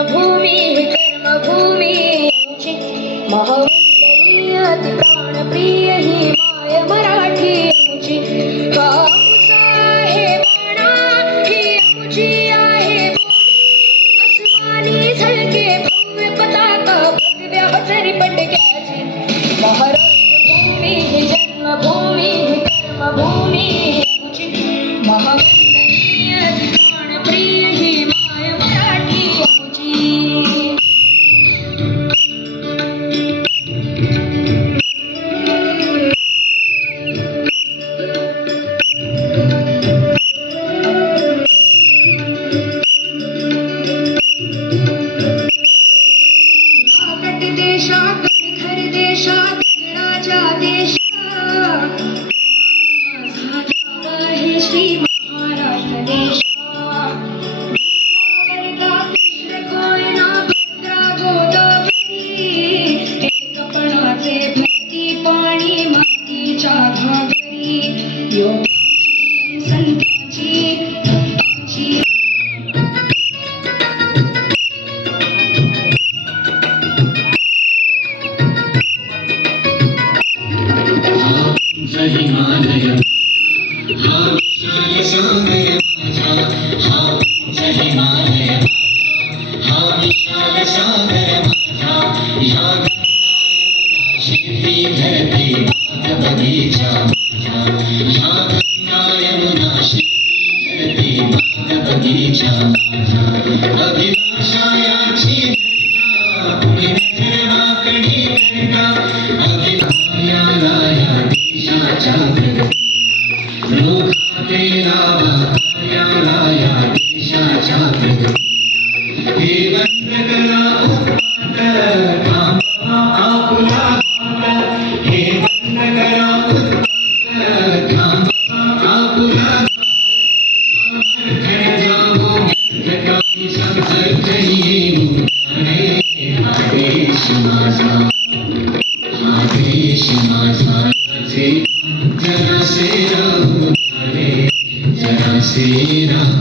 जन्मभूमी ही कर्मभूमी आमची महावंदनीय अति प्राणप्रिय ही माय मराठी आमची आमचा आहे बाणा ही आमची आहे बोली अस्मानी झळके भव्य पताका भगव्या वचरी पटक्याची महाराष्ट्र भूमी ही जन्मभूमी ही कर्मभूमी आमची महावंदनीय अति प्राणप्रिय ही माय मराठी आमची देशात घर देशात गणाच्या देशात माझा जावा हे श्री महाराष्ट्र देशात भीमावरचा कृष्ण कोयना भद्रा गोदावरी एकपणाचे भरती पाणी मातीच्या घागरी योगाची संतांची भक्तांची हिमालय हा विशाल सागर माझा हा उंच हिमालय हा विशाल सागर माझा ह्या गंगा शेती धरती बाग बगीचा माझा ह्या गंगा यमुना शेती धरती बाग बगीचा माझा अभिलाषायाची धरता तुम्ही नजर वाकडी करता अभिलाषाला या देशाच्या लोका या देशाच्या हे बंद करा उत्पात थांबवा आपुला घात हे बंद करा उत्पात थांबवा आपुला सामर्थ्य जागो व्यर्थकामी संसर्ग येऊ हा देश माझा हा देश माझा जरा से राहू जरा से राहू